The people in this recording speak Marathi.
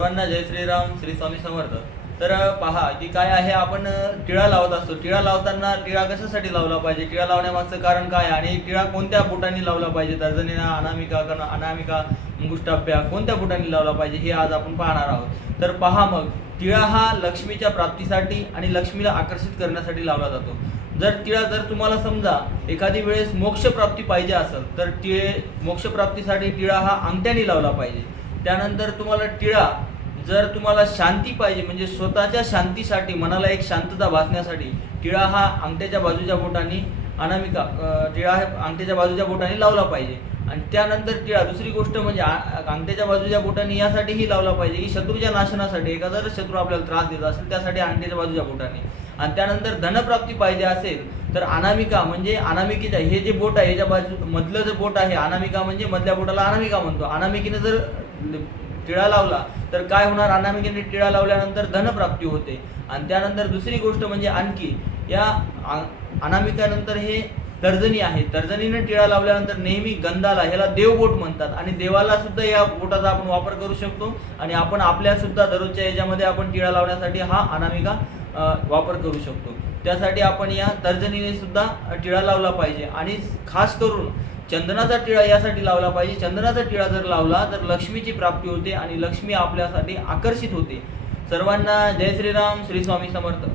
सर्वांना जय श्रीराम, श्री स्वामी समर्थ. तर पहा की काय आहे, आपण टिळा लावत असतो. टिळा लावताना टिळा कशासाठी लावला पाहिजे, टिळा लावण्यामागचं कारण काय आणि टिळा कोणत्या बोटांनी लावला पाहिजे, तर्जनीला, अनामिका, अनामिका, अंगुष्टाभ्या कोणत्या बोटांनी लावला पाहिजे हे आज आपण पाहणार आहोत. तर पहा, मग टिळा हा लक्ष्मीच्या प्राप्तीसाठी आणि लक्ष्मीला आकर्षित करण्यासाठी लावला जातो. जर तुम्हाला समजा एखादी वेळेस मोक्षप्राप्ती पाहिजे असेल तर मोक्षप्राप्तीसाठी टिळा हा अंगठ्याने लावला पाहिजे. त्यानंतर जर तुम्हाला शांती पाहिजे, म्हणजे स्वतःच्या शांतीसाठी, मनाला एक शांतता भासण्यासाठी टिळा हा अंगठ्याच्या बाजूच्या बोटाने, टिळा अंगठ्याच्या बाजूच्या बोटाने लावला पाहिजे. आणि त्यानंतर दुसरी गोष्ट म्हणजे अंगठ्याच्या बाजूच्या बोटाने यासाठीही लावला पाहिजे की शत्रूच्या नाशनासाठी, एखादा जर शत्रू आपल्याला त्रास देत असेल त्यासाठी अंगठ्याच्या बाजूच्या बोटाने. आणि त्यानंतर धनप्राप्ती पाहिजे असेल तर अनामिका, म्हणजे अनामिकेच्या हे जे बोट आहे, याच्या बाजू मधलं जे बोट आहे, अनामिका म्हणजे मधल्या बोटाला अनामिका म्हणतो. अनामिकेने जर टिळा लावला तर काय होणार, अनामिकेने टिळा लावल्यानंतर धनप्राप्ती होते. आणि त्यानंतर दुसरी गोष्ट म्हणजे आणखी या अनामिकानंतर हे तर्जनी आहे, तर्जनीने टिळा लावल्यानंतर नेहमी गंधाला, ह्याला देवबोट म्हणतात, आणि देवाला सुद्धा या बोटाचा आपण वापर करू शकतो. आणि आपण आपल्या सुद्धा दररोजच्या याच्यामध्ये आपण टिळा लावण्यासाठी हा अनामिका वापर करू शकतो. त्यासाठी आपण या तर्जनीने सुद्धा टिळा लावला पाहिजे. आणि खास करून चंदनाचा टिळा यासाठी लावला पाहिजे. चंदनाचा टिळा जर लावला तर लक्ष्मीची प्राप्ती होते आणि लक्ष्मी आपल्यासाठी आकर्षित होते. सर्वांना जय श्रीराम, श्री स्वामी समर्थ.